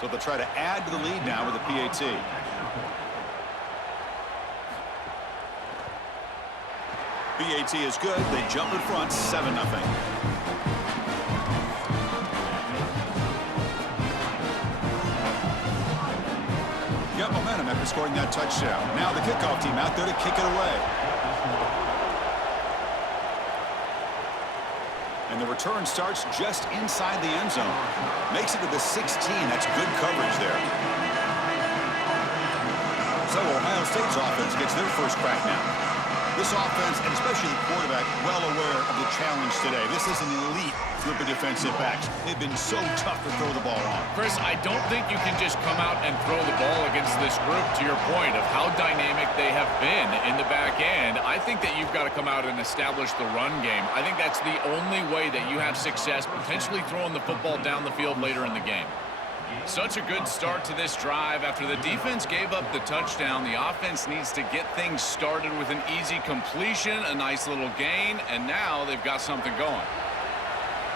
So they'll try to add to the lead now with a PAT. PAT is good. They jump in front, 7-0. Got momentum after scoring that touchdown. Now the kickoff team out there to kick it away. And the return starts just inside the end zone. Makes it to the 16. That's good coverage there. So Ohio State's offense gets their first crack now. This offense, and especially the quarterback, well aware of the challenge today. This is an elite group of defensive backs. They've been so tough to throw the ball on. Chris, I don't think you can just come out and throw the ball against this group, to your point of how dynamic they have been in the back end. I think that you've got to come out and establish the run game. I think that's the only way that you have success, potentially throwing the football down the field later in the game. Such a good start to this drive. After the defense gave up the touchdown, the offense needs to get things started with an easy completion, a nice little gain, and now they've got something going.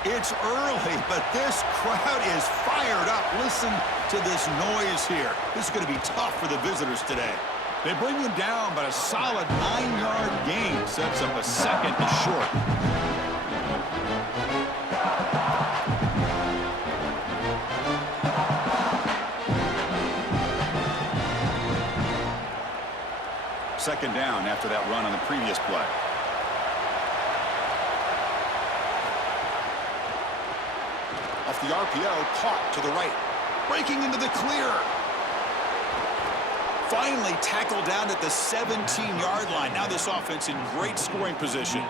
It's early, but this crowd is fired up. Listen to this noise here. This is going to be tough for the visitors today. They bring him down, but a solid 9-yard gain sets up a second and short. Second down after that run on the previous play. Off the RPO, caught to the right. Breaking into the clear. Finally tackled down at the 17-yard line. Now this offense in great scoring position.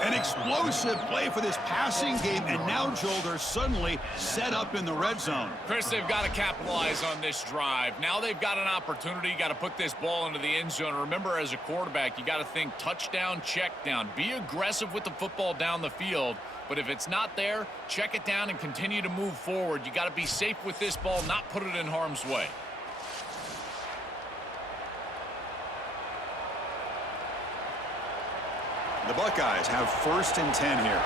An explosive play for this passing game, and now, Joel, they're suddenly set up in the red zone. Chris, they've got to capitalize on this drive. Now they've got an opportunity. You got to put this ball into the end zone. Remember, as a quarterback, you got to think touchdown, check down. Be aggressive with the football down the field. But if it's not there, check it down and continue to move forward. You got to be safe with this ball, not put it in harm's way. The Buckeyes have 1st and 10 here.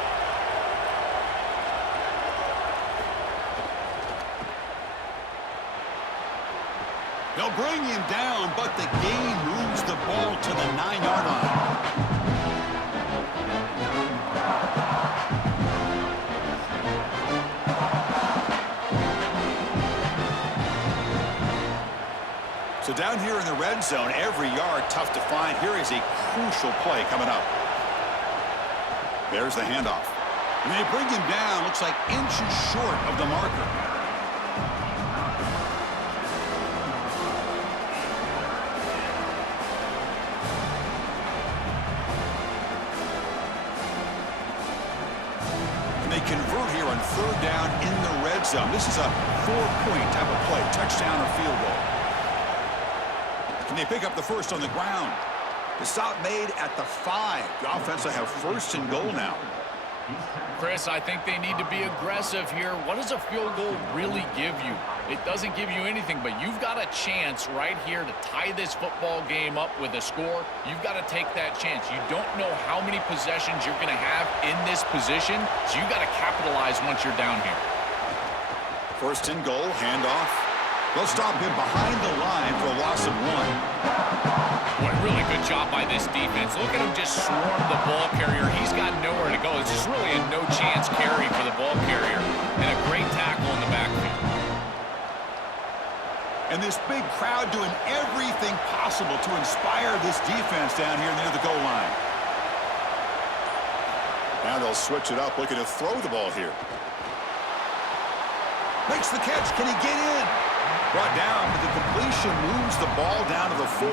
They'll bring him down, but the gain moves the ball to the 9-yard line. So down here in the red zone, every yard tough to find. Here is a crucial play coming up. There's the handoff. And they bring him down, looks like inches short of the marker. And they convert here on 3rd down in the red zone. This is a 4-point type of play, touchdown or field goal. And they pick up the first on the ground. The stop made at the 5. The offense will have 1st and goal now. Chris, I think they need to be aggressive here. What does a field goal really give you? It doesn't give you anything, but you've got a chance right here to tie this football game up with a score. You've got to take that chance. You don't know how many possessions you're going to have in this position, so you've got to capitalize once you're down here. 1st and goal, handoff. They'll stop him behind the line for a loss of 1. What a really good job by this defense. Look at him just swarm the ball carrier. He's got nowhere to go. It's just really a no-chance carry for the ball carrier. And a great tackle in the backfield. And this big crowd doing everything possible to inspire this defense down here near the goal line. Now they'll switch it up, looking to throw the ball here. Makes the catch. Can he get in? Brought down, but the completion moves the ball down to the 4.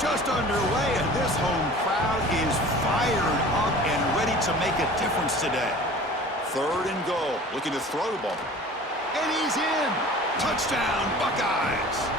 Just underway, and this home crowd is fired up and ready to make a difference today. 3rd and goal, looking to throw the ball. And he's in. Touchdown, Buckeyes.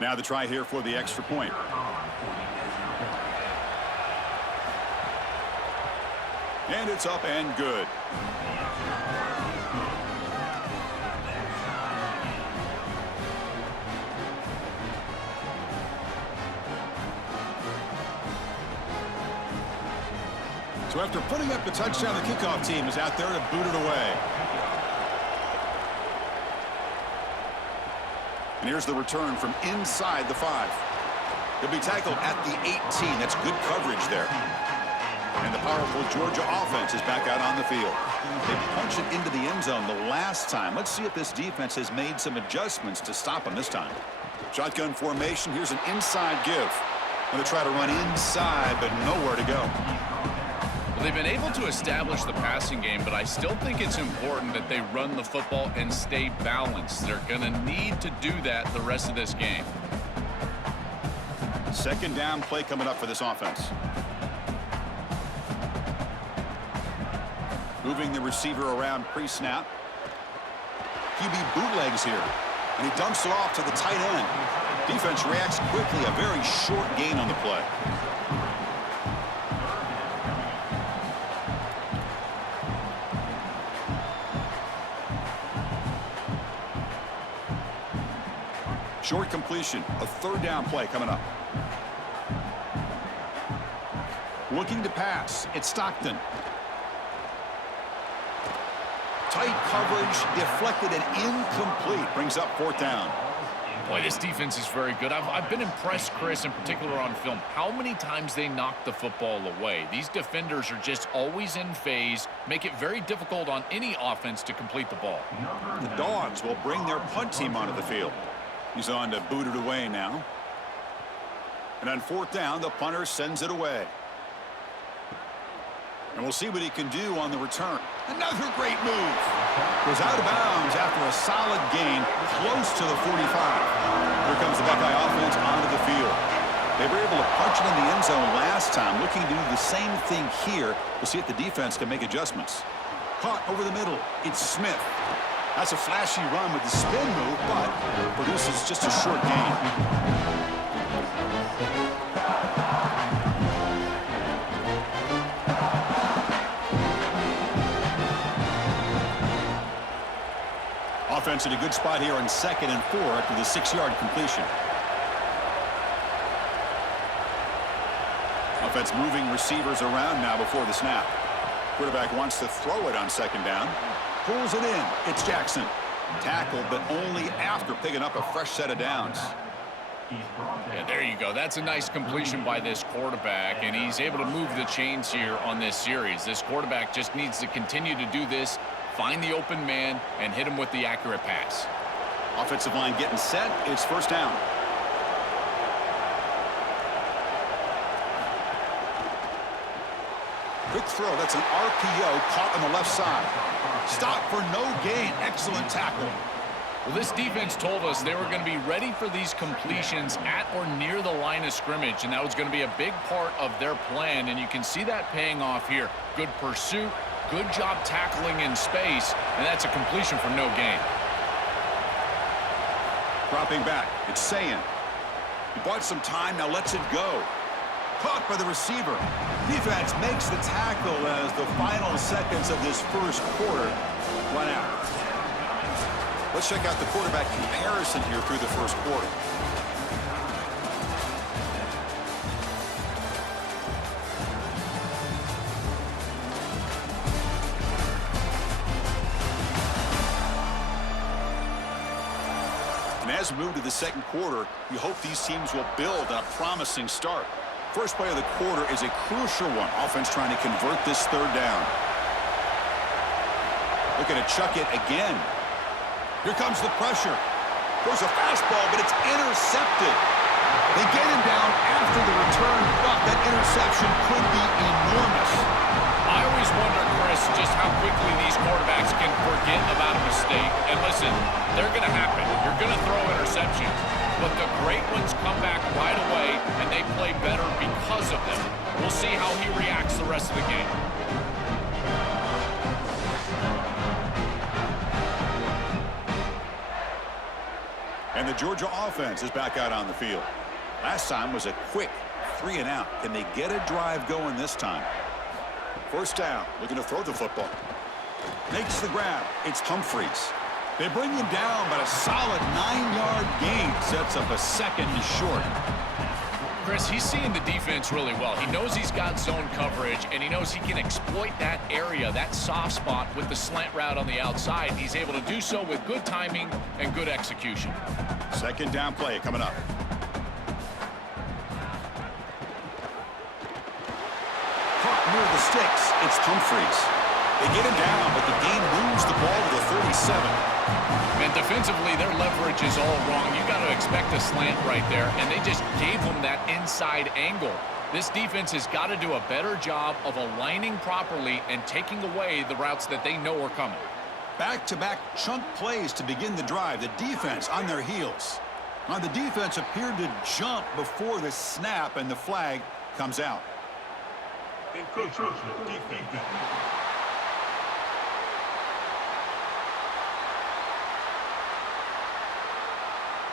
Now the try here for the extra point. And it's up and good. So after putting up the touchdown, the kickoff team is out there to boot it away. And here's the return from inside the 5. He'll be tackled at the 18. That's good coverage there. And the powerful Georgia offense is back out on the field. They punched it into the end zone the last time. Let's see if this defense has made some adjustments to stop them this time. Shotgun formation. Here's an inside give. Going to try to run inside, but nowhere to go. Well, they've been able to establish the passing game, but I still think it's important that they run the football and stay balanced. They're going to need to do that the rest of this game. Second down play coming up for this offense. Moving the receiver around pre-snap. QB bootlegs here. And he dumps it off to the tight end. Defense reacts quickly. A very short gain on the play. Short completion. A third down play coming up. Looking to pass. It's Stockton. Tight coverage, deflected and incomplete. Brings up fourth down. Boy, this defense is very good. I've been impressed, Chris, in particular on film, how many times they knock the football away. These defenders are just always in phase, make it very difficult on any offense to complete the ball. The Dogs will bring their punt team onto the field. He's on to boot it away now. And on fourth down, the punter sends it away. And we'll see what he can do on the return. Another great move. Goes out of bounds after a solid gain close to the 45. Here comes the Buckeye offense onto the field. They were able to punch it in the end zone last time. Looking to do the same thing here. We'll see if the defense can make adjustments. Caught over the middle. It's Smith. That's a flashy run with the spin move, but produces just a short gain. Offense in a good spot here on 2nd and 4 after the 6-yard completion. Offense moving receivers around now before the snap. Quarterback wants to throw it on second down. Pulls it in. It's Jackson. Tackled, but only after picking up a fresh set of downs. Yeah, there you go. That's a nice completion by this quarterback, and he's able to move the chains here on this series. This quarterback just needs to continue to do this, find the open man, and hit him with the accurate pass. Offensive line getting set. It's first down. Quick throw. That's an RPO caught on the left side. Stop for no gain. Excellent tackle. Well, this defense told us they were going to be ready for these completions at or near the line of scrimmage, and that was going to be a big part of their plan, and you can see that paying off here. Good pursuit, good job tackling in space, and that's a completion for no gain. Dropping back, it's Sayin. He bought some time, now lets it go. Caught by the receiver. Defense makes the tackle as the final seconds of this first quarter run out. Let's check out the quarterback comparison here through the first quarter. And as we move to the second quarter, we hope these teams will build on a promising start. First play of the quarter is a crucial one. Offense trying to convert this third down. Looking to chuck it again. Here comes the pressure. There's a fastball, but it's intercepted. They get him down after the return, but that interception could be enormous. I always wonder, Chris, just how quickly these quarterbacks can forget about a mistake. And listen, they're going to happen. You're going to throw interceptions. But the great ones come back right away, and they play better because of them. We'll see how he reacts the rest of the game. And the Georgia offense is back out on the field. Last time was a quick 3-and-out. Can they get a drive going this time? First down, looking to throw the football. Makes the grab. It's Humphreys. They bring him down, but a solid 9-yard gain sets up a second and short. Chris, he's seeing the defense really well. He knows he's got zone coverage, and he knows he can exploit that area, that soft spot, with the slant route on the outside. He's able to do so with good timing and good execution. Second down play coming up. Caught near the sticks. It's Humphreys. They get him down, but the gain moves the ball to the 37. And defensively, their leverage is all wrong. You got to expect a slant right there, and they just gave him that inside angle. This defense has got to do a better job of aligning properly and taking away the routes that they know are coming. Back-to-back chunk plays to begin the drive. The defense on their heels. Now, the defense appeared to jump before the snap, and the flag comes out.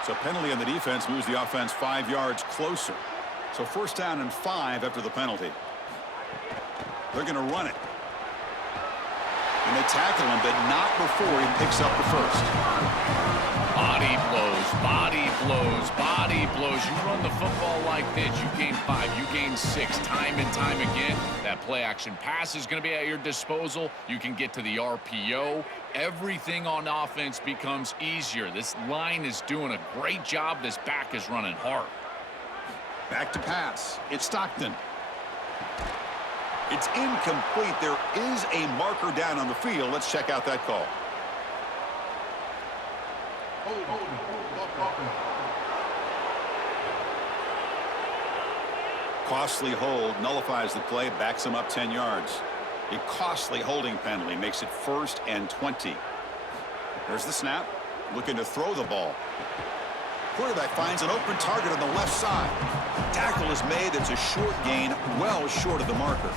So penalty on the defense moves the offense 5 yards closer. So first down and 5 after the penalty. They're going to run it. And they tackle him, but not before he picks up the first. Body blows, body blows, body blows. You run the football like this, you gain 5, you gain 6, time and time again. That play action pass is going to be at your disposal. You can get to the RPO. Everything on offense becomes easier. This line is doing a great job. This back is running hard. Back to pass. It's Stockton. It's incomplete. There is a marker down on the field. Let's check out that call. Costly hold nullifies the play, backs him up 10 yards. A costly holding penalty makes it 1st and 20. There's the snap, looking to throw the ball. Quarterback finds an open target on the left side. Tackle is made. It's a short gain, well short of the marker.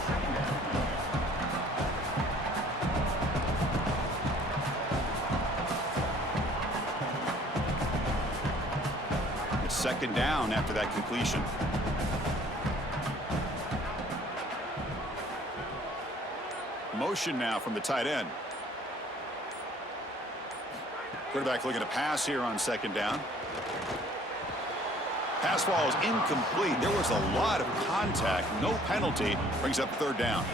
It's second down after that completion. Motion now from the tight end. Quarterback looking to pass here on second down. Pass ball is incomplete. There was a lot of contact. No penalty. Brings up third down.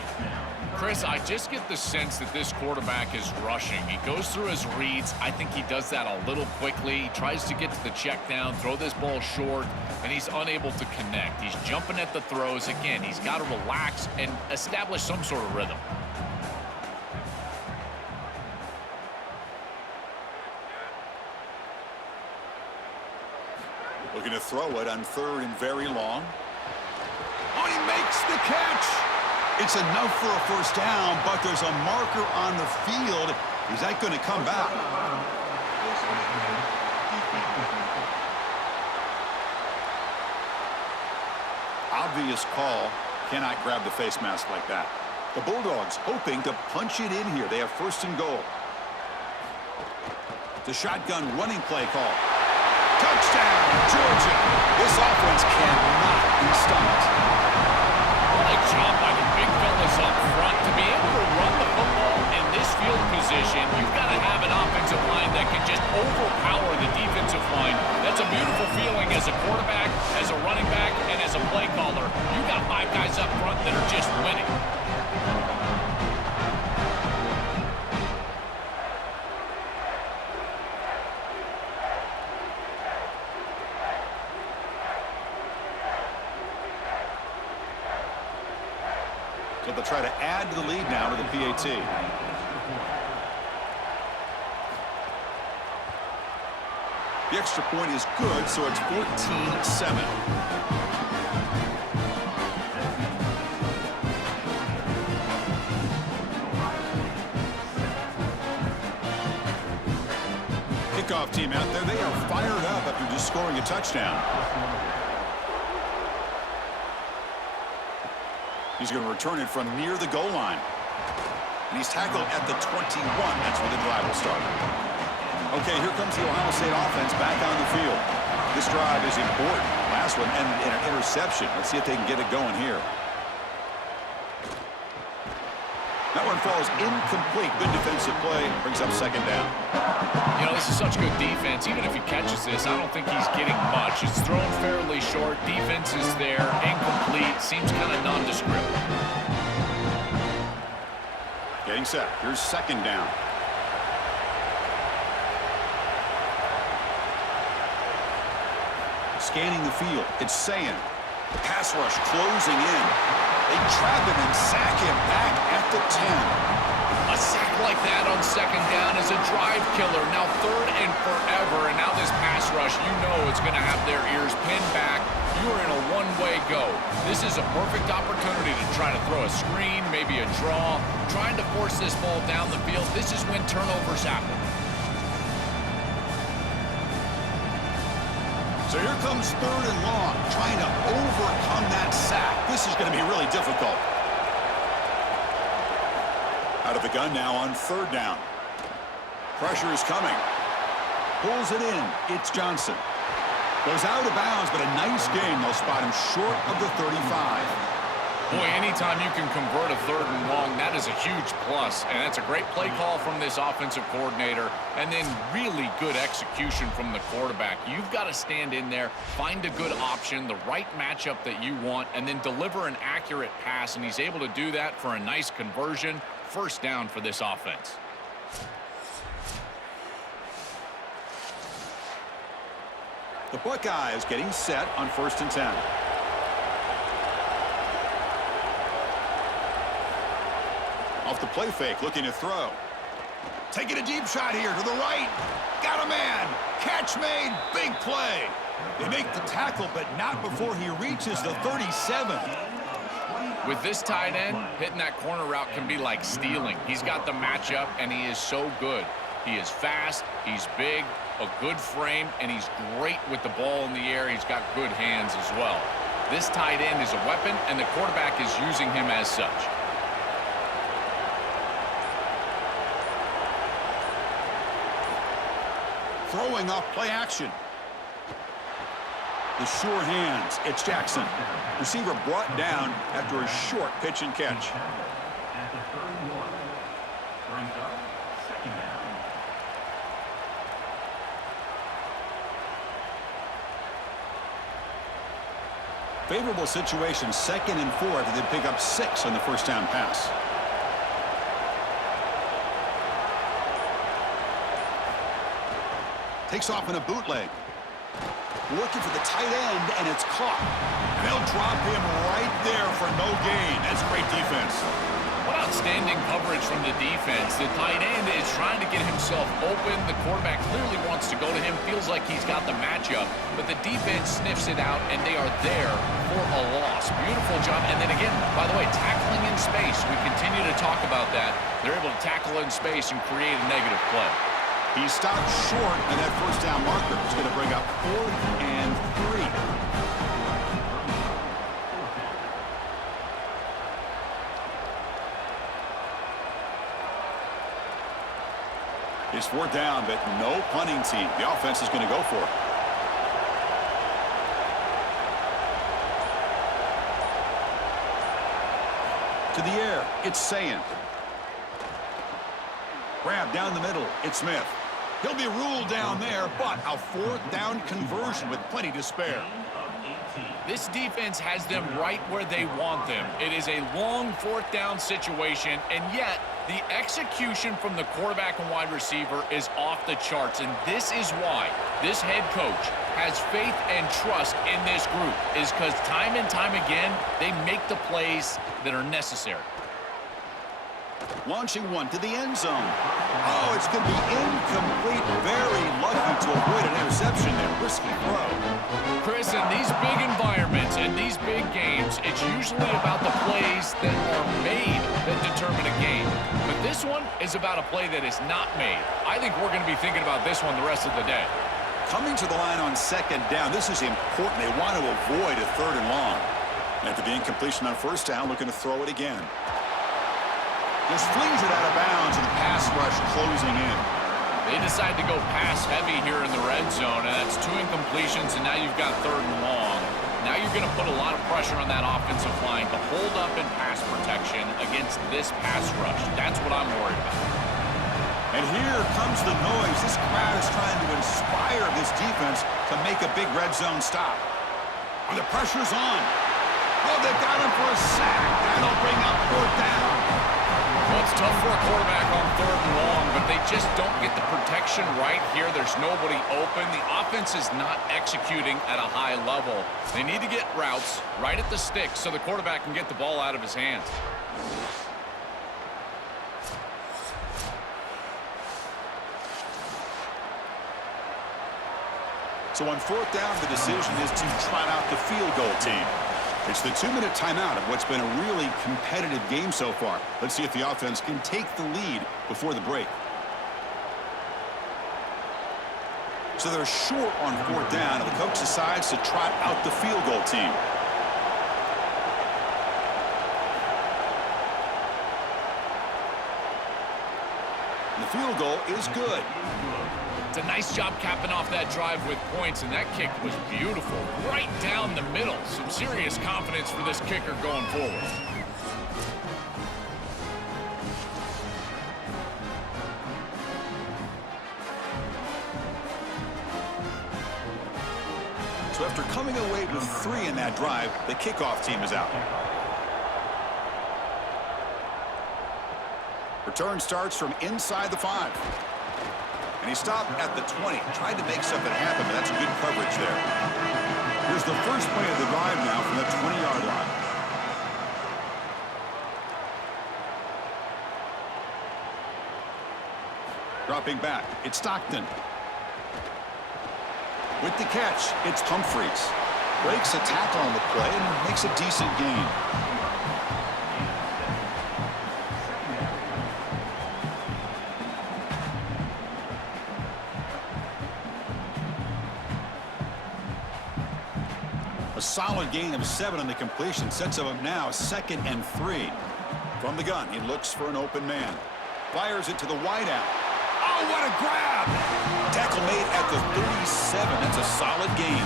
Chris, I just get the sense that this quarterback is rushing. He goes through his reads. I think he does that a little quickly. He tries to get to the check down, throw this ball short, and he's unable to connect. He's jumping at the throws. Again, he's got to relax and establish some sort of rhythm. Looking to throw it on third and very long. Oh, he makes the catch. It's enough for a first down, but there's a marker on the field. Is that going to come back? Obvious call. Cannot grab the face mask like that. The Bulldogs hoping to punch it in here. They have first and goal. The shotgun running play call. Touchdown, Georgia. This offense cannot be stopped. What a job by the big fellas up front. To be able to run the football in this field position, you've got to have an offensive line that can just overpower the defensive line. That's a beautiful feeling as a quarterback, as a running back, and as a play caller. You've got 5 guys up front that are just winning. So they'll try to add to the lead now to the PAT. The extra point is good, so it's 14-7. Kickoff team out there. They are fired up after just scoring a touchdown. He's going to return it from near the goal line. And he's tackled at the 21. That's where the drive will start. Okay, here comes the Ohio State offense back on the field. This drive is important. Last one ended in an interception. Let's see if they can get it going here. That one falls incomplete. Good defensive play. Brings up second down. You know, this is such good defense. Even if he catches this, I don't think he's getting much. It's thrown fairly short. Defense is there. Incomplete. Seems kind of nondescript. Getting set. Here's second down. Scanning the field. It's Sayin. Pass rush closing in. They trap him and sack him back at the 10. A sack like that on second down is a drive killer. Now third and forever, and now this pass rush, you know it's going to have their ears pinned back. You are in a one-way go. This is a perfect opportunity to try to throw a screen, maybe a draw, trying to force this ball down the field. This is when turnovers happen. So here comes third and long, trying to overcome that sack. This is going to be really difficult. Out of the gun now on third down. Pressure is coming. Pulls it in. It's Johnson. Goes out of bounds, but a nice game. They'll spot him short of the 35. Boy, anytime you can convert a third and long, that is a huge plus. And that's a great play call from this offensive coordinator. And then really good execution from the quarterback. You've got to stand in there, find a good option, the right matchup that you want, and then deliver an accurate pass. And he's able to do that for a nice conversion. First down for this offense. The Buckeyes getting set on 1st and 10. Off the play fake, looking to throw. Taking a deep shot here to the right. Got a man. Catch made. Big play. They make the tackle, but not before he reaches the 37. With this tight end, hitting that corner route can be like stealing. He's got the matchup, and he is so good. He is fast, he's big, a good frame, and he's great with the ball in the air. He's got good hands as well. This tight end is a weapon, and the quarterback is using him as such. Throwing off play action. The sure hands. It's Jackson. Receiver brought down after a short pitch and catch. At the 31, brings up second down. Favorable situation, 2nd and 4 after they pick up 6 on the first down pass. Takes off in a bootleg. Looking for the tight end, and it's caught. They'll drop him right there for no gain. That's great defense. What outstanding coverage from the defense. The tight end is trying to get himself open. The quarterback clearly wants to go to him, feels like he's got the matchup, but the defense sniffs it out, and they are there for a loss. Beautiful job. And then again, by the way, tackling in space. We continue to talk about that. They're able to tackle in space and create a negative play. He stopped short of that first down marker. It's going to bring up 4th and 3. It's 4th down, but no punting team. The offense is going to go for it. To the air, it's Sayin. Grab down the middle, it's Smith. He'll be ruled down there, but a 4th down conversion with plenty to spare. This defense has them right where they want them. It is a long 4th down situation, and yet the execution from the quarterback and wide receiver is off the charts, and this is why this head coach has faith and trust in this group, is because time and time again, they make the plays that are necessary. Launching one to the end zone. Oh, it's going to be incomplete. Very lucky to avoid an interception there. Risky throw. Chris, in these big environments and these big games, it's usually about the plays that are made that determine a game. But this one is about a play that is not made. I think we're going to be thinking about this one the rest of the day. Coming to the line on 2nd down, this is important. They want to avoid a 3rd and long. After the incompletion on 1st down, looking to throw it again. Just flings it out of bounds, and the pass rush closing in. They decide to go pass heavy here in the red zone, and that's 2 incompletions, and now you've got 3rd and long. Now you're going to put a lot of pressure on that offensive line to hold up in pass protection against this pass rush. That's what I'm worried about. And here comes the noise. This crowd is trying to inspire this defense to make a big red zone stop. And the pressure's on. Oh, they got him for a sack. That'll bring up 4th down. Well, it's tough for a quarterback on 3rd and long, but they just don't get the protection right here. There's nobody open. The offense is not executing at a high level. They need to get routes right at the stick so the quarterback can get the ball out of his hands. So on 4th down, the decision is to trot out the field goal team. It's the 2-minute timeout of what's been a really competitive game so far. Let's see if the offense can take the lead before the break. So they're short on 4th down, and the coach decides to trot out the field goal team. And the field goal is good. It's a nice job capping off that drive with points, and that kick was beautiful. Right down the middle. Some serious confidence for this kicker going forward. So after coming away with 3 in that drive, the kickoff team is out. Return starts from inside the 5. And he stopped at the 20. Tried to make something happen, but that's good coverage there. Here's the first play of the drive now from the 20-yard line. Dropping back, it's Stockton. With the catch, it's Humphreys. Breaks a tackle on the play and makes a decent gain. A solid gain of 7 on the completion sets him up now 2nd and 3. From the gun, he looks for an open man. Fires it to the wideout. Oh, what a grab! Tackle made at the 37. That's a solid gain.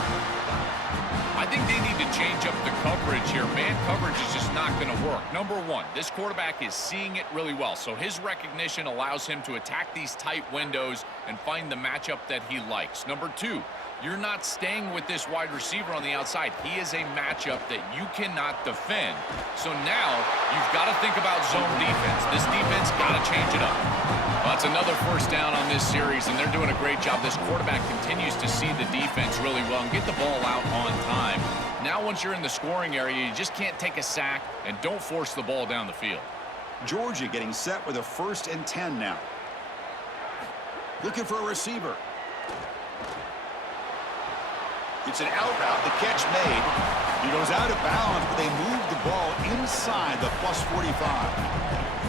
I think they need to change up the coverage here. Man coverage is just not going to work. Number 1, this quarterback is seeing it really well, so his recognition allows him to attack these tight windows and find the matchup that he likes. Number 2, you're not staying with this wide receiver on the outside. He is a matchup that you cannot defend. So now you've got to think about zone defense. This defense got to change it up. Well, it's another 1st down on this series, and they're doing a great job. This quarterback continues to see the defense really well and get the ball out on time. Now once you're in the scoring area, you just can't take a sack and don't force the ball down the field. Georgia getting set with a 1st and 10 now. Looking for a receiver. It's an out route. The catch made. He goes out of bounds, but they move the ball inside the +45.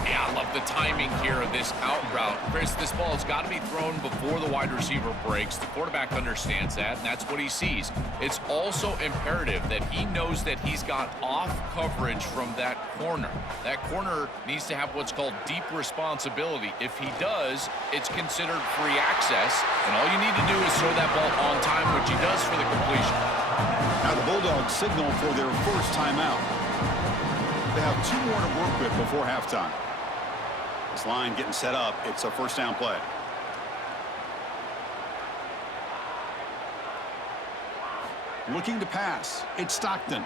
Yeah, I love the timing here of this out route. Chris, this ball has got to be thrown before the wide receiver breaks. The quarterback understands that, and that's what he sees. It's also imperative that he knows that he's got off coverage from that corner. That corner needs to have what's called deep responsibility. If he does, it's considered free access, and all you need to do is throw that ball on time, which he does for the completion. Now the Bulldogs signal for their 1st timeout. They have 2 more to work with before halftime. This line getting set up. It's a 1st down play. Looking to pass. It's Stockton.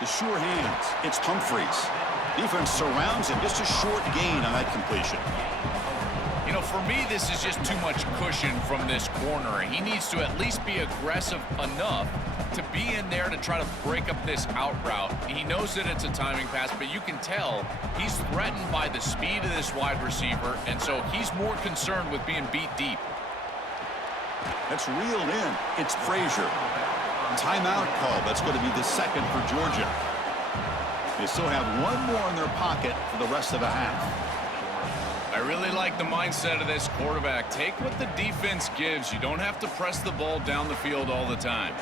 The sure hands. It's Humphreys. Defense surrounds him. Just a short gain on that completion. You know, for me, this is just too much cushion from this corner. He needs to at least be aggressive enough to be in there to try to break up this out route. He knows that it's a timing pass, but you can tell he's threatened by the speed of this wide receiver, and so he's more concerned with being beat deep. That's reeled in. It's Frazier. Timeout call. That's going to be the 2nd for Georgia. They still have 1 more in their pocket for the rest of the half. I really like the mindset of this quarterback. Take what the defense gives. You don't have to press the ball down the field all the time.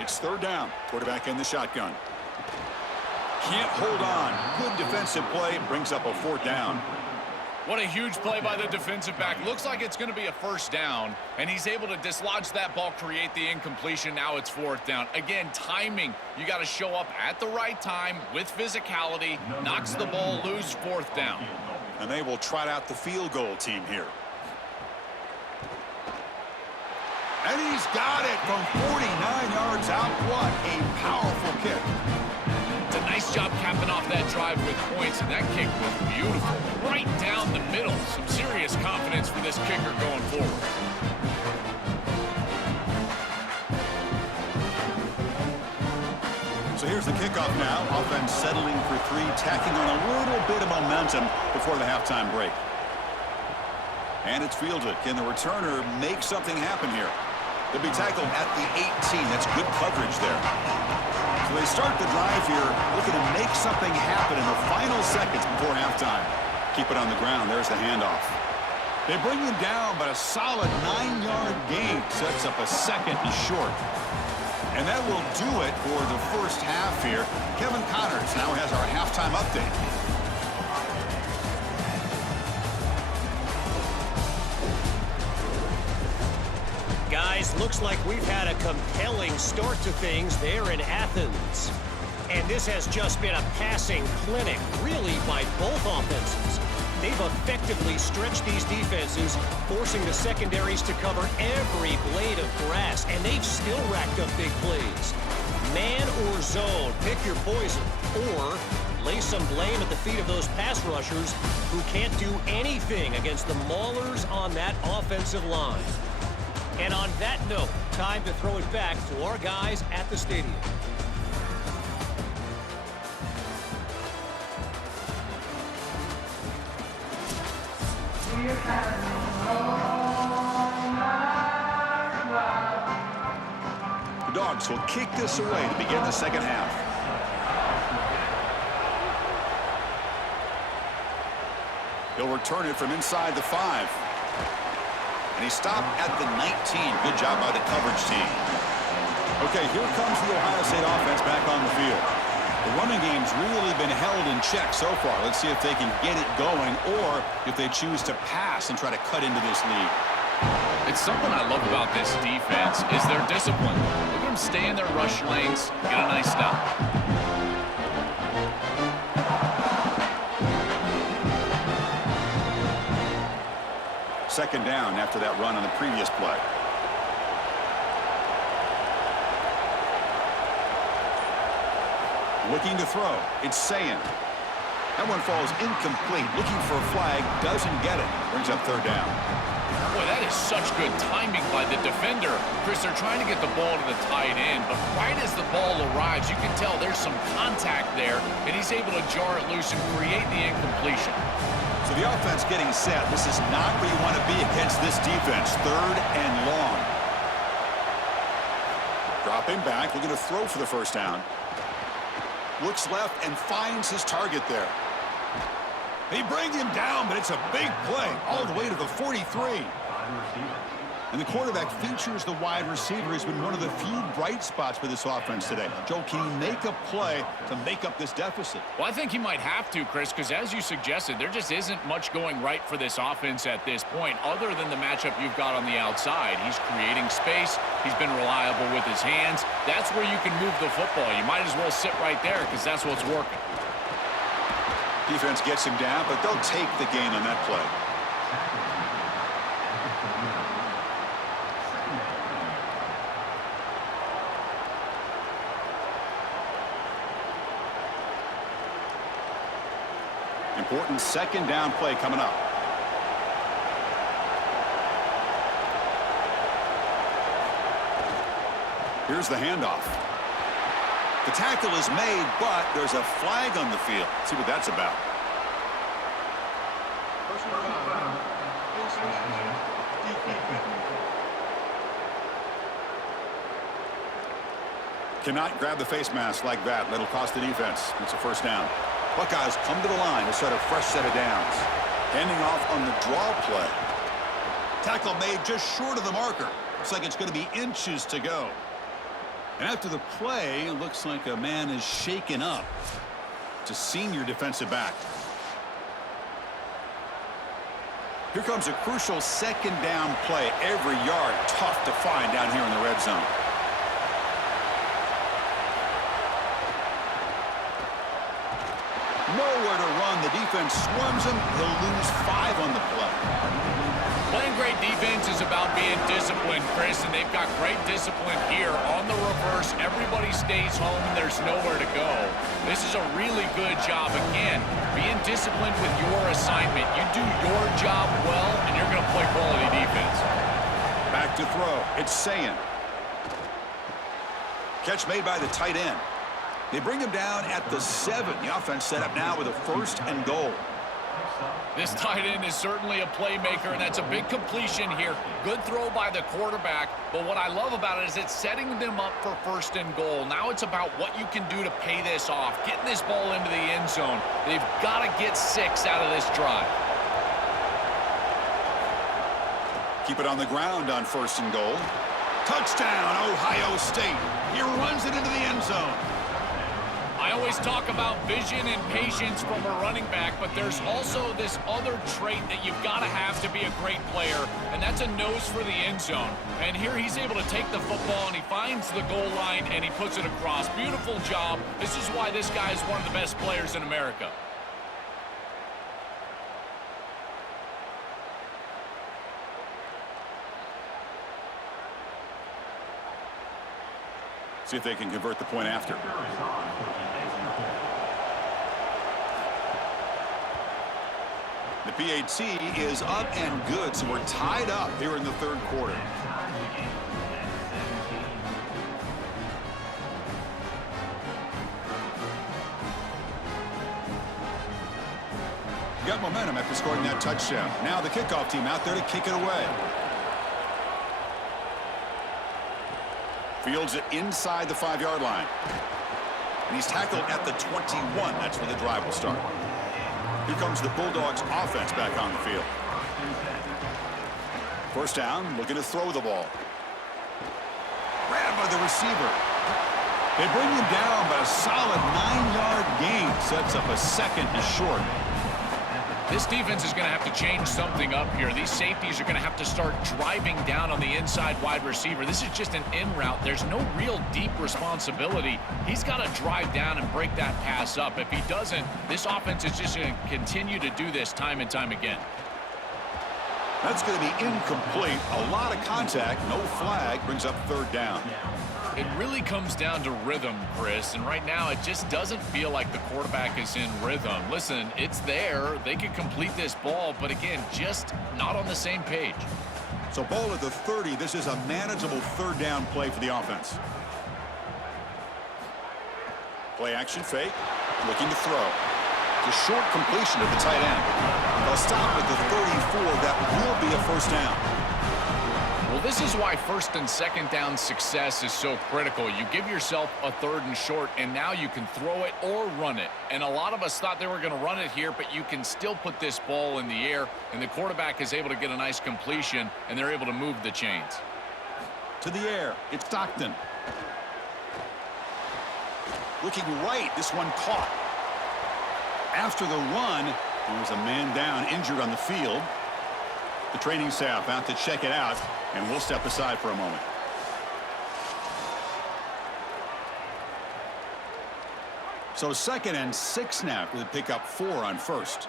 It's 3rd down. Quarterback in the shotgun. Can't hold on. Good defensive play. Brings up a 4th down. What a huge play by the defensive back. Looks like it's going to be a first down, and he's able to dislodge that ball, create the incompletion. Now it's fourth down. Again, timing. You got to show up at the right time with physicality. Knocks the ball loose, fourth down. And they will trot out the field goal team here. And he's got it from 49 yards out. What a powerful kick. It's a nice job capping off that drive with points, and that kick was beautiful. Right down the middle. Some serious confidence for this kicker going forward. So here's the kickoff now. Offense settling for three, tacking on a little bit of momentum before the halftime break. And it's fielded. Can the returner make something happen here? They'll be tackled at the 18. That's good coverage there. So they start the drive here, looking to make something happen in the final seconds before halftime. Keep it on the ground. There's the handoff. They bring him down, but a solid 9-yard gain sets up a second and short. And that will do it for the first half here. Kevin Connors now has our halftime update. Guys, looks like we've had a compelling start to things there in Athens. And this has just been a passing clinic, really, by both offenses. They've effectively stretched these defenses, forcing the secondaries to cover every blade of grass, and they've still racked up big plays. Man or zone, pick your poison, or lay some blame at the feet of those pass rushers who can't do anything against the maulers on that offensive line. And on that note, time to throw it back to our guys at the stadium. The Dogs will kick this away to begin the second half. He'll return it from inside the 5. And he stopped at the 19. Good job by the coverage team. Okay, here comes the Ohio State offense back on the field. The running game's really been held in check so far. Let's see if they can get it going or if they choose to pass and try to cut into this lead. It's something I love about this defense is their discipline. Look at them stay in their rush lanes, get a nice stop. Second down after that run on the previous play. Looking to throw. It's Sayin. That one falls incomplete. Looking for a flag. Doesn't get it. Brings up third down. Boy, that is such good timing by the defender. Chris, they're trying to get the ball to the tight end, but right as the ball arrives, you can tell there's some contact there, and he's able to jar it loose and create the incompletion. So the offense getting set. This is not where you want to be against this defense. Third and long. Dropping back. Looking to throw for the first down. Looks left and finds his target there. They bring him down, but it's a big play all the way to the 43. And the quarterback features the wide receiver. Has been one of the few bright spots for this offense today. Joe, can he make a play to make up this deficit? Well, I think he might have to, Chris, because as you suggested, there just isn't much going right for this offense at this point, other than the matchup you've got on the outside. He's creating space. He's been reliable with his hands. That's where you can move the football. You might as well sit right there because that's what's working. Defense gets him down, but they'll take the gain on that play. Important second down play coming up. Here's the handoff. The tackle is made, but there's a flag on the field. Let's see what that's about. Cannot grab the face mask like that. That'll cost the defense. It's a first down. Buckeyes come to the line to set a fresh set of downs. Handing off on the draw play. Tackle made just short of the marker. Looks like it's going to be inches to go. And after the play, it looks like a man is shaken up. It's a senior defensive back. Here comes a crucial second down play. Every yard tough to find down here in the red zone. Nowhere to run. The defense swarms him. He'll lose 5 on the play. Playing great defense is about being disciplined, Chris, and they've got great discipline here. On the reverse, everybody stays home and there's nowhere to go. This is a really good job. Again, being disciplined with your assignment. You do your job well, and you're going to play quality defense. Back to throw. It's Sayin. Catch made by the tight end. They bring him down at the 7. The offense set up now with a 1st and goal. This tight end is certainly a playmaker, and that's a big completion here. Good throw by the quarterback, but what I love about it is it's setting them up for 1st and goal. Now it's about what you can do to pay this off, getting this ball into the end zone. They've got to get 6 out of this drive. Keep it on the ground on 1st and goal. Touchdown, Ohio State. He runs it into the end zone. I always talk about vision and patience from a running back, but there's also this other trait that you've got to have to be a great player, and that's a nose for the end zone. And here he's able to take the football, and he finds the goal line, and he puts it across. Beautiful job. This is why this guy is one of the best players in America. See if they can convert the point after. The PAT is up and good, so we're tied up here in the 3rd quarter. Got momentum after scoring that touchdown. Now the kickoff team out there to kick it away. Fields it inside the 5-yard line. And he's tackled at the 21. That's where the drive will start. Here comes the Bulldogs offense back on the field. 1st down, looking to throw the ball. Grabbed by the receiver. They bring him down, but a solid 9-yard gain sets up a 2nd and short. This defense is going to have to change something up here. These safeties are going to have to start driving down on the inside wide receiver. This is just an in route. There's no real deep responsibility. He's got to drive down and break that pass up. If he doesn't, this offense is just going to continue to do this time and time again. That's going to be incomplete. A lot of contact. No flag. Brings up 3rd down. It really comes down to rhythm, Chris, and right now it just doesn't feel like the quarterback is in rhythm. Listen, it's there. They could complete this ball, but again, just not on the same page. So ball at the 30. This is a manageable 3rd down play for the offense. Play action fake. Looking to throw. The short completion to the tight end. They'll stop at the 34. That will be a 1st down. Well, this is why 1st and 2nd down success is so critical. You give yourself a 3rd and short, and now you can throw it or run it. And a lot of us thought they were going to run it here, but you can still put this ball in the air, and the quarterback is able to get a nice completion, and they're able to move the chains. To the air. It's Stockton. Looking right. This one caught. After the run, there was a man down, injured on the field. The training staff out to check it out, and we'll step aside for a moment. So 2nd and 6 now with a pick up 4 on 1st.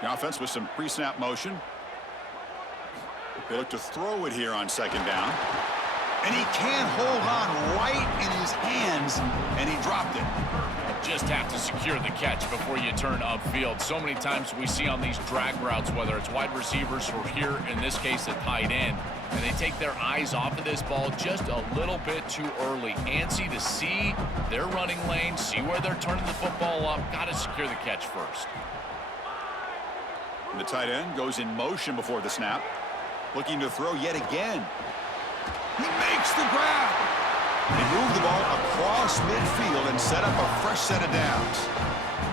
The offense with some pre-snap motion. They look to throw it here on 2nd down. And he can't hold on right in his hands, and he dropped it. Just have to secure the catch before you turn upfield. So many times we see on these drag routes, whether it's wide receivers or here, in this case, a tight end, and they take their eyes off of this ball just a little bit too early. Antsy to see their running lane, see where they're turning the football up. Got to secure the catch first. And the tight end goes in motion before the snap. Looking to throw yet again. He makes the grab. They move the ball across midfield and set up a fresh set of downs.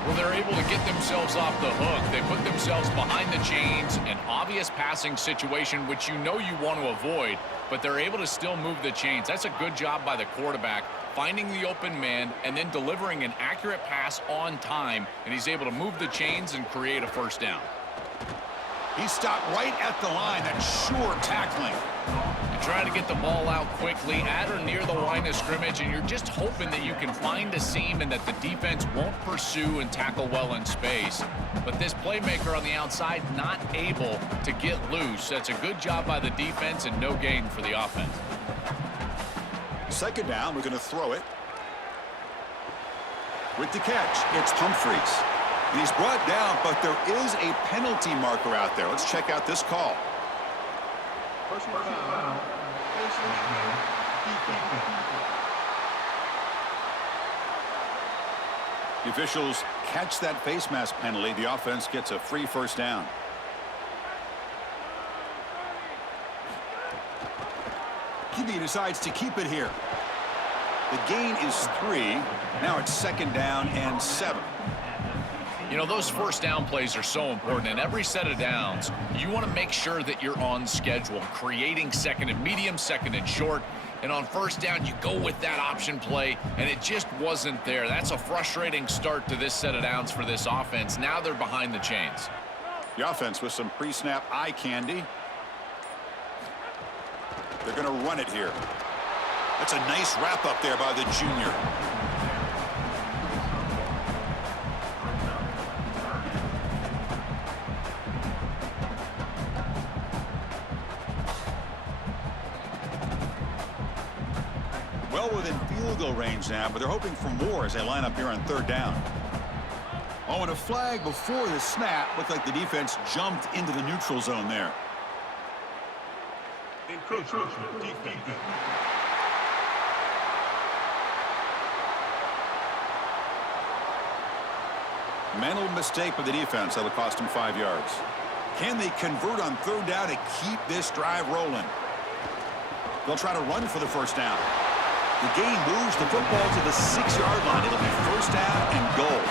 Well, they're able to get themselves off the hook. They put themselves behind the chains, an obvious passing situation, which you know you want to avoid, but they're able to still move the chains. That's a good job by the quarterback. finding the open man, and then delivering an accurate pass on time, and he's able to move the chains and create a first down. He stopped right at the line. That's sure tackling. You're trying to get the ball out quickly at or near the line of scrimmage, and you're just hoping that you can find a seam and that the defense won't pursue and tackle well in space. But this playmaker on the outside not able to get loose. That's a good job by the defense and no gain for the offense. Second down, we're going to throw it. With the catch, it's Humphreys. And he's brought down, but there is a penalty marker out there. Let's check out this call. Personal foul. The officials catch that face mask penalty. The offense gets a free first down. QB decides to keep it here. The gain is 3. Now it's second down and 7. You know, those first down plays are so important. In every set of downs, you want to make sure that you're on schedule, creating second and medium, second and short. And on first down, you go with that option play, and it just wasn't there. That's a frustrating start to this set of downs for this offense. Now they're behind the chains. The offense with some pre-snap eye candy. They're going to run it here. That's a nice wrap up there by the junior. Well within field goal range now, but they're hoping for more as they line up here on third down. Oh, and a flag before the snap. Looked like the defense jumped into the neutral zone there. Encroachment defense. Mental mistake by the defense. That'll cost them 5 yards. Can they convert on third down to keep this drive rolling? They'll try to run for the first down. The gain moves the football to the 6-yard line. It'll be first down and goal.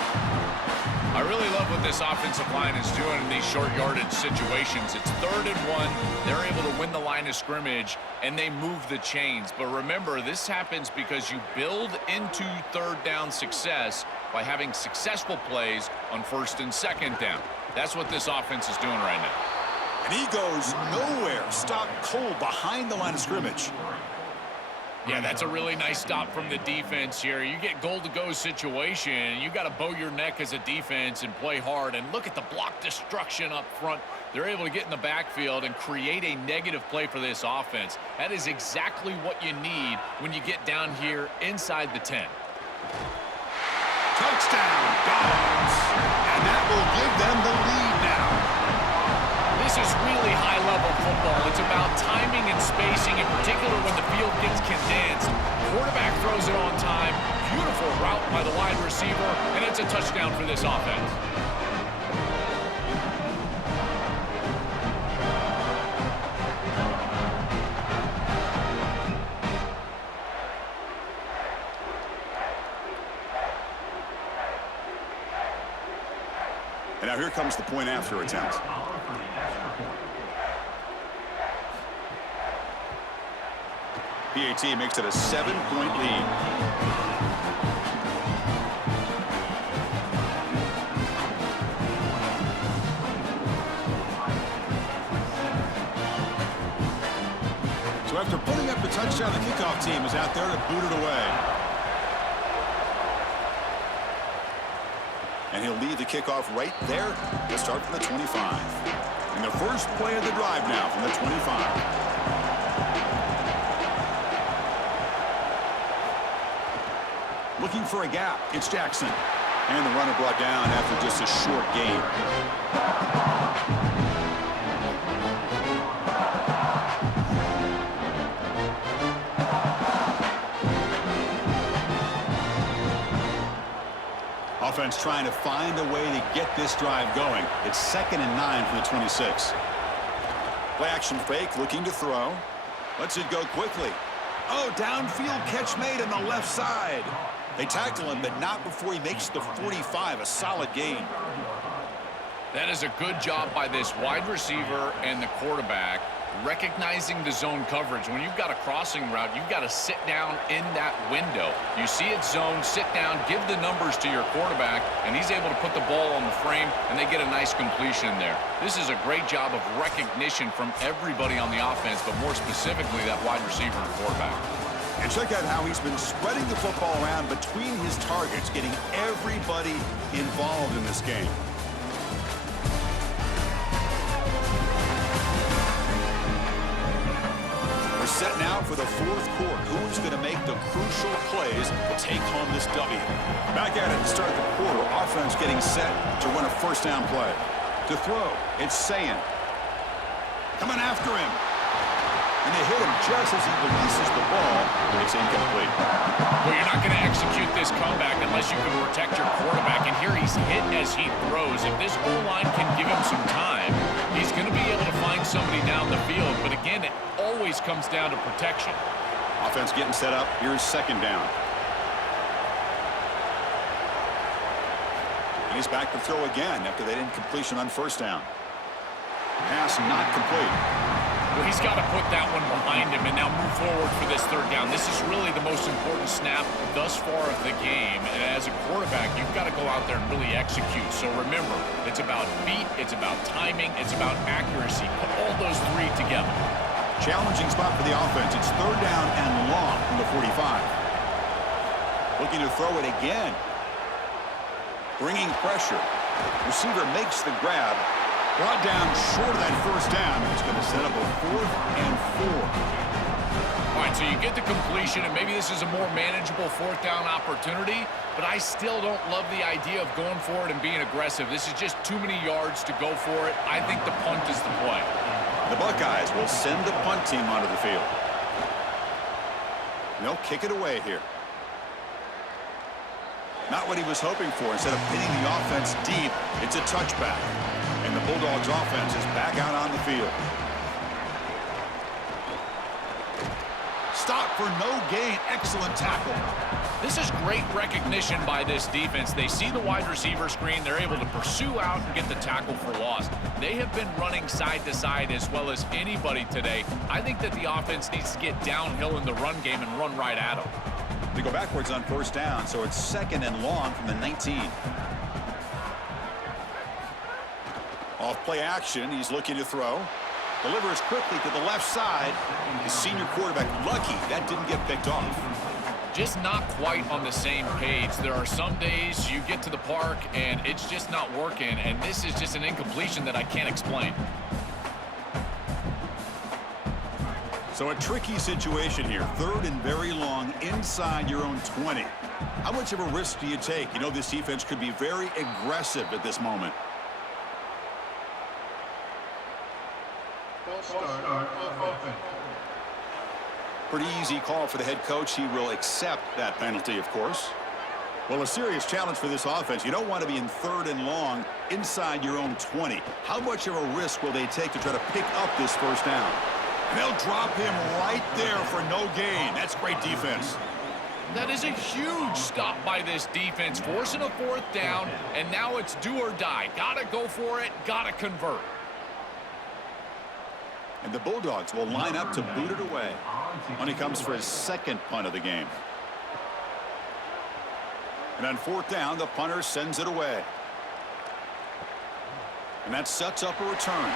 I really love what this offensive line is doing in these short yardage situations. It's 3rd and 1. They're able to win the line of scrimmage, and they move the chains. But remember, this happens because you build into third down success by having successful plays on first and second down. That's what this offense is doing right now. And he goes nowhere. Stopped cold behind the line of scrimmage. Yeah, that's a really nice stop from the defense here. You get goal-to-go situation, you got to bow your neck as a defense and play hard. And look at the block destruction up front. They're able to get in the backfield and create a negative play for this offense. That is exactly what you need when you get down here inside the 10. Touchdown, Dogs. And that will give them the lead now. This is really high-level football. It's about timing and spacing, in particular when the field gets condensed. Quarterback throws it on time. Beautiful route by the wide receiver, and it's a touchdown for this offense. And now here comes the point after attempt. PAT makes it a 7-point lead. So after putting up the touchdown, the kickoff team is out there to boot it away. And he'll lead the kickoff right there to start from the 25. And the first play of the drive now from the 25. Looking for a gap. It's Jackson. And the runner brought down after just a short gain. Offense trying to find a way to get this drive going. It's 2nd and 9 from the 26. Play action fake, looking to throw. Lets it go quickly. Oh, downfield catch made on the left side. They tackle him, but not before he makes the 45, a solid gain. That is a good job by this wide receiver and the quarterback recognizing the zone coverage. When you've got a crossing route, you've got to sit down in that window. You see it zone, sit down, give the numbers to your quarterback, and he's able to put the ball on the frame, and they get a nice completion there. This is a great job of recognition from everybody on the offense, but more specifically that wide receiver and quarterback. And check out how he's been spreading the football around between his targets, getting everybody involved in this game. We're setting out for the fourth quarter. Who's going to make the crucial plays to take home this W? Back at it to start the quarter. Offense getting set to run a first down play. To throw, it's Sayin. Coming after him. And they hit him just as he releases the ball. It's incomplete. Well, you're not going to execute this comeback unless you can protect your quarterback. And here he's hit as he throws. If this goal line can give him some time, he's going to be able to find somebody down the field. But again, it always comes down to protection. Offense getting set up. Here's second down. And he's back to throw again after that incompletion on first down. Pass not complete. Well, he's got to put that one behind him and now move forward for this third down. This is really the most important snap thus far of the game. And as a quarterback, you've got to go out there and really execute. So remember, it's about beat, it's about timing, it's about accuracy. Put all those three together. Challenging spot for the offense. It's third down and long from the 45. Looking to throw it again. Bringing pressure. Receiver makes the grab. Brought down short of that first down. It's going to set up a 4th and 4. All right, so you get the completion, and maybe this is a more manageable fourth down opportunity, but I still don't love the idea of going for it and being aggressive. This is just too many yards to go for it. I think the punt is the play. The Buckeyes will send the punt team onto the field. And they'll kick it away here. Not what he was hoping for. Instead of pinning the offense deep, it's a touchback. And the Bulldogs offense is back out on the field. Stop for no gain. Excellent tackle. This is great recognition by this defense. They see the wide receiver screen. They're able to pursue out and get the tackle for loss. They have been running side to side as well as anybody today. I think that the offense needs to get downhill in the run game and run right at them. They go backwards on first down, so it's second and long from the 19. Off play action, he's looking to throw. Delivers quickly to the left side. The senior quarterback lucky that didn't get picked off. Just not quite on the same page. There are some days you get to the park and it's just not working, and this is just an incompletion that I can't explain. So a tricky situation here. Third and very long inside your own 20. How much of a risk do you take? You know this defense could be very aggressive at this moment. Pretty easy call for the head coach. He will accept that penalty, of course. Well, a serious challenge for this offense. You don't want to be in third and long inside your own 20. How much of a risk will they take to try to pick up this first down? And they'll drop him right there for no gain. That's great defense. That is a huge stop by this defense, forcing a fourth down, and now it's do or die. Gotta go for it, gotta convert. And the Bulldogs will line up to boot it away. When he comes for his second punt of the game. And on fourth down, the punter sends it away. And that sets up a return.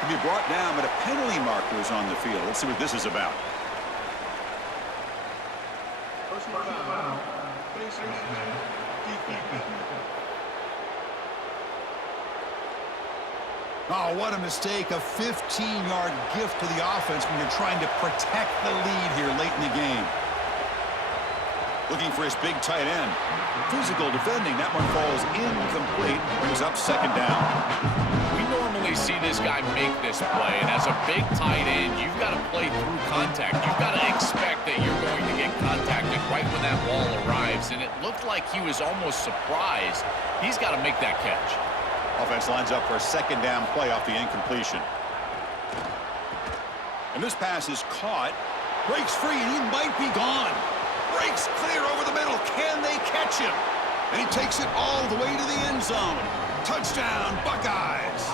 To be brought down, but a penalty marker is on the field. Let's see what this is about. Oh, what a mistake. A 15-yard gift to the offense when you're trying to protect the lead here late in the game. Looking for his big tight end. Physical defending. That one falls incomplete. Brings up second down. We normally see this guy make this play, and as a big tight end, you've got to play through contact. You've got to expect that you're going to get contacted right when that ball arrives, and it looked like he was almost surprised. He's got to make that catch. Offense lines up for a second down play off the incompletion. And this pass is caught. Breaks free, and he might be gone. Breaks clear over the middle. Can they catch him? And he takes it all the way to the end zone. Touchdown, Buckeyes.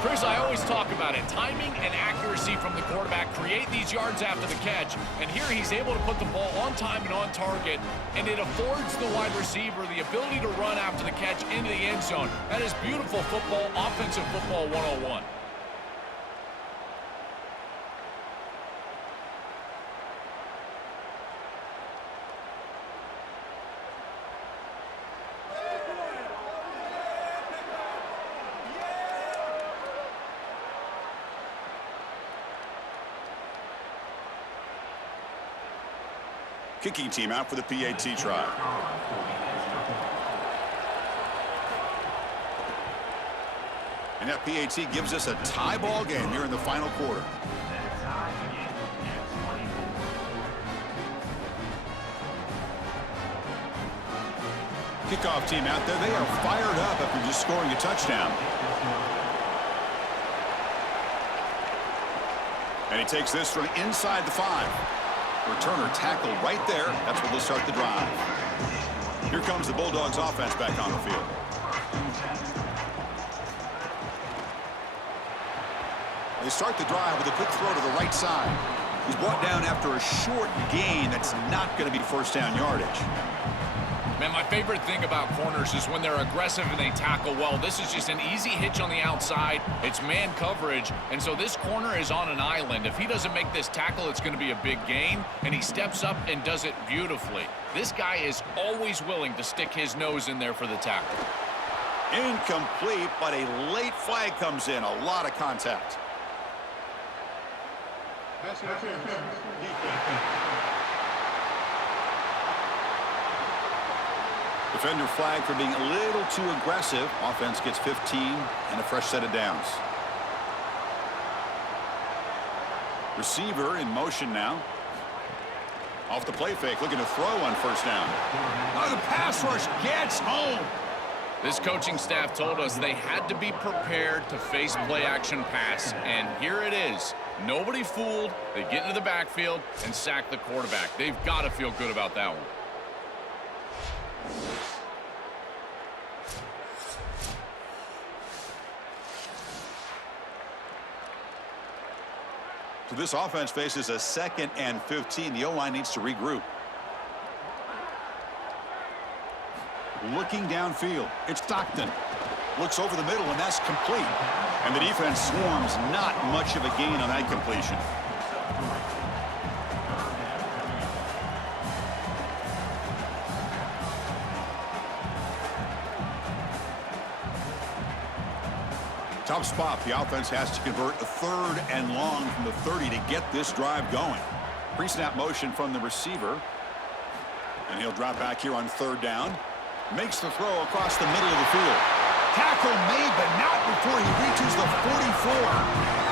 Chris, I always talk about it. Timing and accuracy from the quarterback create these yards after the catch. And here he's able to put the ball on time and on target. And it affords the wide receiver the ability to run after the catch into the end zone. That is beautiful football, offensive football 101. Kicking team out for the PAT try. And that PAT gives us a tie ball game here in the final quarter. Kickoff team out there. They are fired up after just scoring a touchdown. And he takes this from inside the 5. Returner tackle right there. That's where they'll start the drive. Here comes the Bulldogs offense back on the field. They start the drive with a quick throw to the right side. He's brought down after a short gain that's not going to be first down yardage. Man, my favorite thing about corners is when they're aggressive and they tackle well. This is just an easy hitch on the outside. It's man coverage, and so this corner is on an island. If he doesn't make this tackle, it's going to be a big gain, and he steps up and does it beautifully. This guy is always willing to stick his nose in there for the tackle. Incomplete, but a late flag comes in. A lot of contact. Defender flag for being a little too aggressive. Offense gets 15 and a fresh set of downs. Receiver in motion now. Off the play fake, looking to throw on first down. Oh, the pass rush gets home. This coaching staff told us they had to be prepared to face play-action pass, and here it is. Nobody fooled. They get into the backfield and sack the quarterback. They've got to feel good about that one. So this offense faces a 2nd and 15. The O-line needs to regroup. Looking downfield, it's Stockton. Looks over the middle, and that's complete. And the defense swarms. Not much of a gain on that completion. Tough spot. The offense has to convert a 3rd and long from the 30 to get this drive going. Pre-snap motion from the receiver. And he'll drop back here on 3rd down. Makes the throw across the middle of the field. Tackle made, but not before he reaches the 44.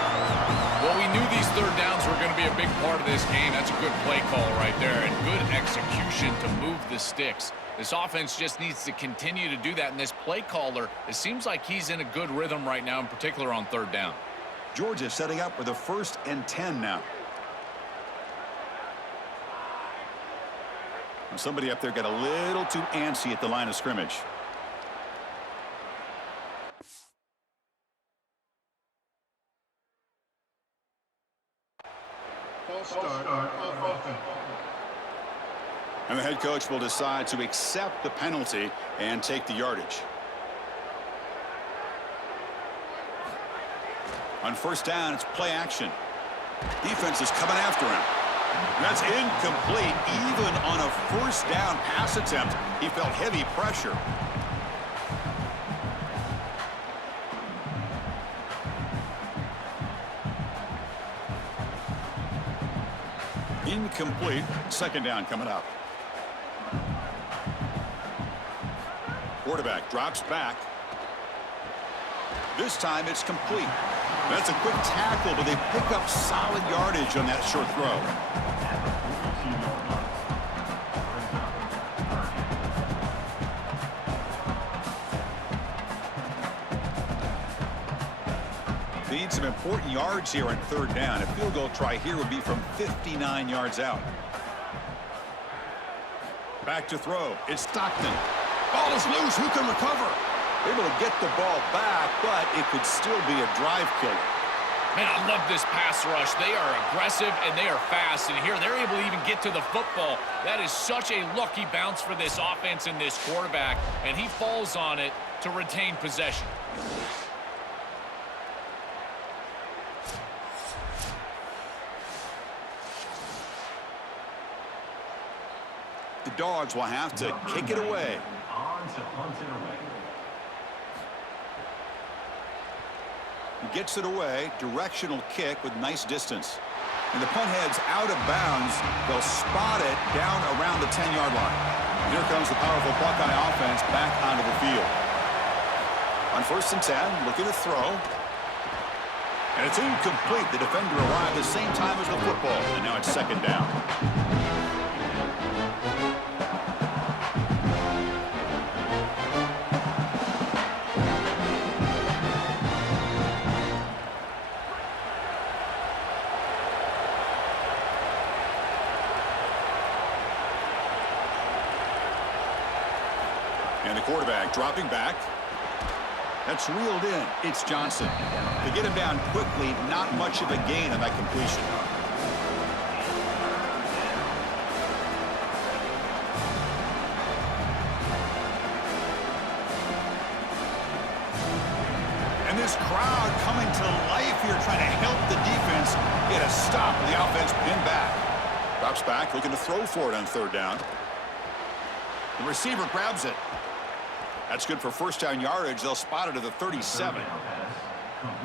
Well, we knew these 3rd downs were going to be a big part of this game. That's a good play call right there and good execution to move the sticks. This offense just needs to continue to do that. And this play caller, it seems like he's in a good rhythm right now, in particular on 3rd down. Georgia setting up with a 1st and 10 now. And somebody up there got a little too antsy at the line of scrimmage. And the head coach will decide to accept the penalty and take the yardage. On 1st down, it's play action. Defense is coming after him. That's incomplete. Even on a 1st down pass attempt, he felt heavy pressure. Incomplete. 2nd down coming up. Quarterback drops back. This time it's complete. That's a quick tackle, but they pick up solid yardage on that short throw. They need some important yards here on 3rd down. A field goal try here would be from 59 yards out. Back to throw. It's Stockton. Ball is loose. Who can recover? Able to get the ball back, but it could still be a drive killer. Man, I love this pass rush. They are aggressive and they are fast. And here, they're able to even get to the football. That is such a lucky bounce for this offense and this quarterback. And he falls on it to retain possession. The Dogs will have to kick it away. On to punt it away. He gets it away, directional kick with nice distance. And the punt heads out of bounds. They'll spot it down around the 10-yard line. Here comes the powerful Buckeye offense back onto the field. On 1st and 10, looking to throw. And it's incomplete. The defender arrived at the same time as the football. And now it's 2nd down. And the quarterback dropping back. That's reeled in. It's Johnson. To get him down quickly, not much of a gain on that completion. And this crowd coming to life here, trying to help the defense get a stop. The offense pinned back. Drops back, looking to throw for it on 3rd down. The receiver grabs it. That's good for 1st down yardage. They'll spot it at the 37.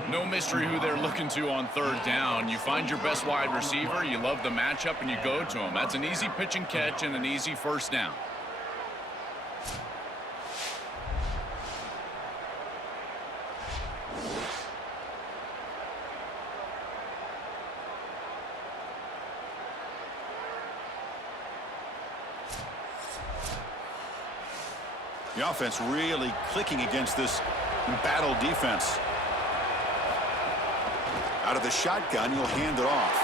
No mystery who they're looking to on 3rd down. You find your best wide receiver, you love the matchup, and you go to him. That's an easy pitch and catch and an easy 1st down. The offense really clicking against this battle defense. Out of the shotgun, you'll hand it off.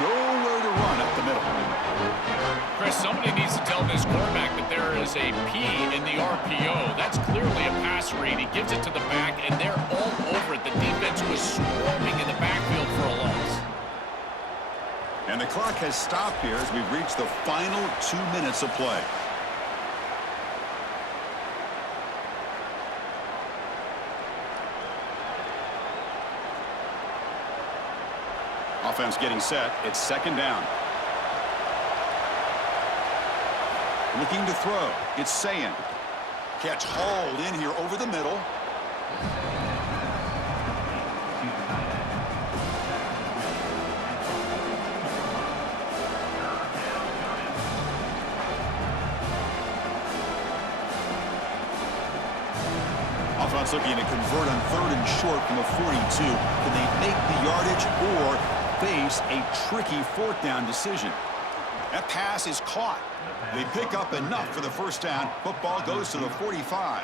Nowhere to run up the middle. Chris, somebody needs to tell this quarterback that there is a P in the RPO. That's clearly a pass read. He gives it to the back, and they're all over it. The defense was swarming in the backfield for a loss. And the clock has stopped here as we've reached the final 2 minutes of play. Offense getting set. It's 2nd down. Looking to throw. It's Sayin. Catch hauled in here over the middle. Offense looking to convert on 3rd and short from the 42. Can they make the yardage or face a tricky 4th down decision? That pass is caught. They pick up enough for the 1st down. Football goes to the 45.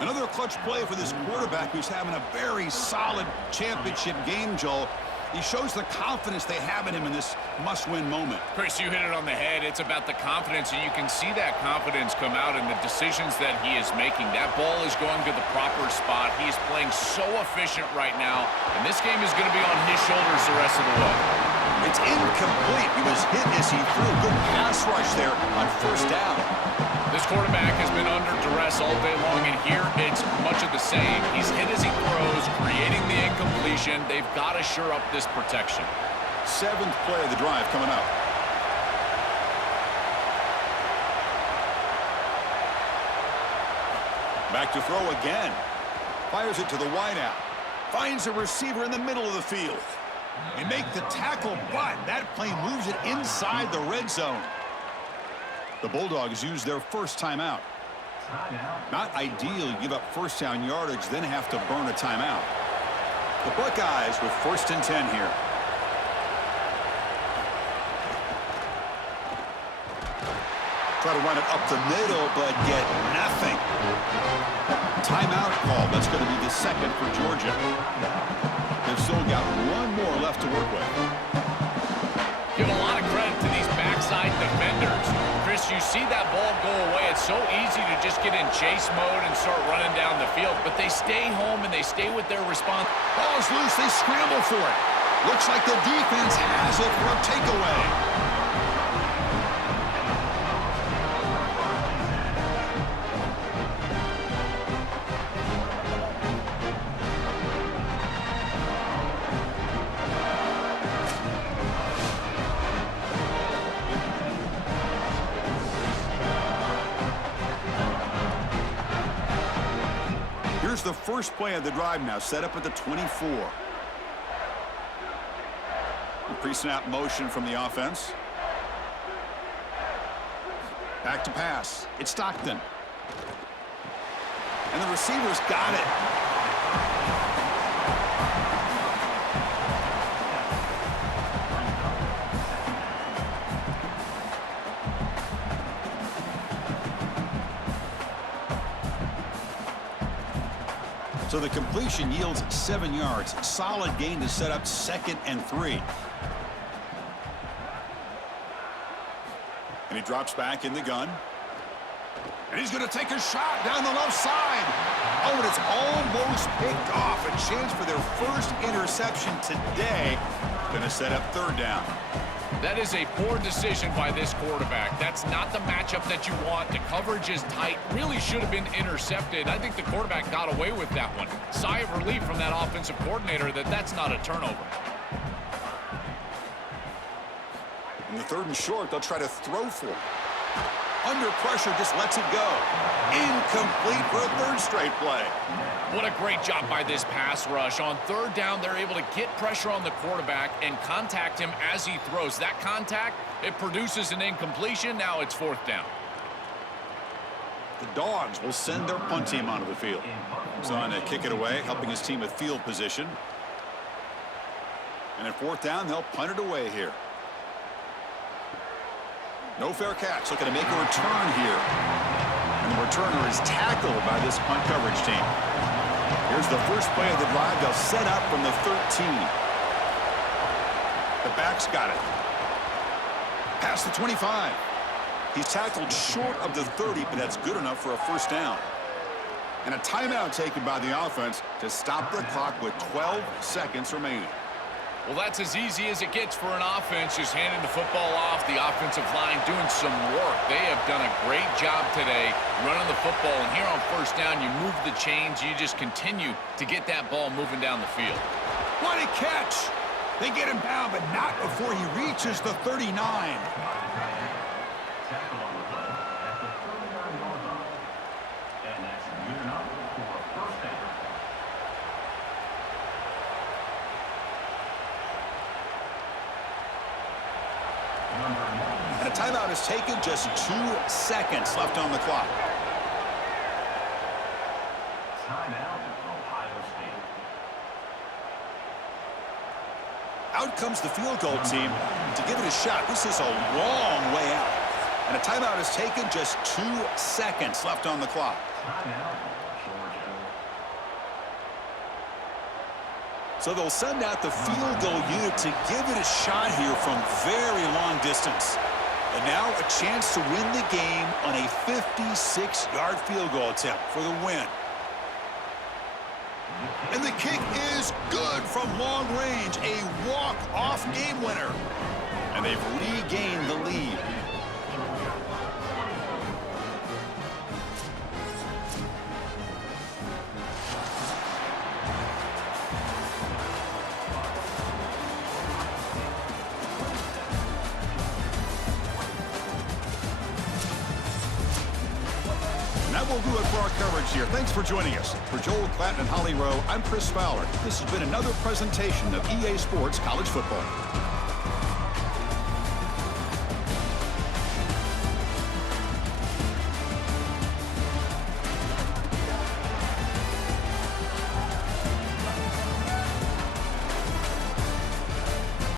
Another clutch play for this quarterback who's having a very solid championship game, Joel. He shows the confidence they have in him in this must-win moment. Chris, you hit it on the head. It's about the confidence, and you can see that confidence come out in the decisions that he is making. That ball is going to the proper spot. He is playing so efficient right now, and this game is going to be on his shoulders the rest of the way. It's incomplete. He was hit as he threw. Good pass rush there on 1st down. This quarterback has been under duress all day long, and here it's much of the same. He's hit as he throws, creating the incompletion. They've got to shore up this protection. 7th play of the drive coming up. Back to throw again. Fires it to the wideout. Finds a receiver in the middle of the field. They make the tackle, but that play moves it inside the red zone. The Bulldogs use their 1st timeout. Not ideal. You give up 1st down yardage, then have to burn a timeout. The Buckeyes with 1st and 10 here. Try to run it up the middle, but get nothing. Timeout call. That's going to be the 2nd for Georgia. They've still got 1 more left to work with. Give a lot of credit to these backside defenders. Chris, you see that ball go away, it's so easy to just get in chase mode and start running down the field. But they stay home and they stay with their response. Ball's loose. They scramble for it. Looks like the defense has it for a takeaway. Here's the first play of the drive now, set up at the 24. Pre-snap motion from the offense. Back to pass. It's Stockton. And the receiver's got it. So the completion yields 7 yards. Solid gain to set up 2nd and 3. And he drops back in the gun. And he's going to take a shot down the left side. Oh, and it's almost picked off. A chance for their first interception today. Going to set up 3rd down. That is a poor decision by this quarterback. That's not the matchup that you want. The coverage is tight. Really should have been intercepted. I think the quarterback got away with that one. Sigh of relief from that offensive coordinator that that's not a turnover. In the 3rd and short, they'll try to throw for it. Under pressure, just lets it go. Incomplete for a 3rd straight play. What a great job by this pass rush. On 3rd down, they're able to get pressure on the quarterback and contact him as he throws. That contact, it produces an incompletion. Now it's 4th down. The Dogs will send their punt team onto the field. He's on to kick it away, helping his team with field position. And at 4th down, they'll punt it away here. No fair catch. Looking to make a return here. And the returner is tackled by this punt coverage team. Here's the first play of the drive. They'll set up from the 13. The back's got it. Past the 25. He's tackled short of the 30, but that's good enough for a 1st down. And a timeout taken by the offense to stop the clock with 12 seconds remaining. Well, that's as easy as it gets for an offense, just handing the football off. The offensive line doing some work. They have done a great job today running the football. And here on 1st down, you move the chains. You just continue to get that ball moving down the field. What a catch! They get him down, but not before he reaches the 39. Tackle on the play at the 39-yard line. And that's good enough for a 1st down. And a timeout is taken, just 2 seconds left on the clock. Timeout, Ohio State. Out comes the field goal team to give it a shot. This is a long way out. And a timeout is taken, just 2 seconds left on the clock. Timeout, Georgia. So they'll send out the field goal unit to give it a shot here from very long distance. And now a chance to win the game on a 56-yard field goal attempt for the win. And the kick is good from long range, a walk-off game winner. And they've regained the lead. That will do it for our coverage here. Thanks for joining us. For Joel Klatt and Holly Rowe, I'm Chris Fowler. This has been another presentation of EA Sports College Football.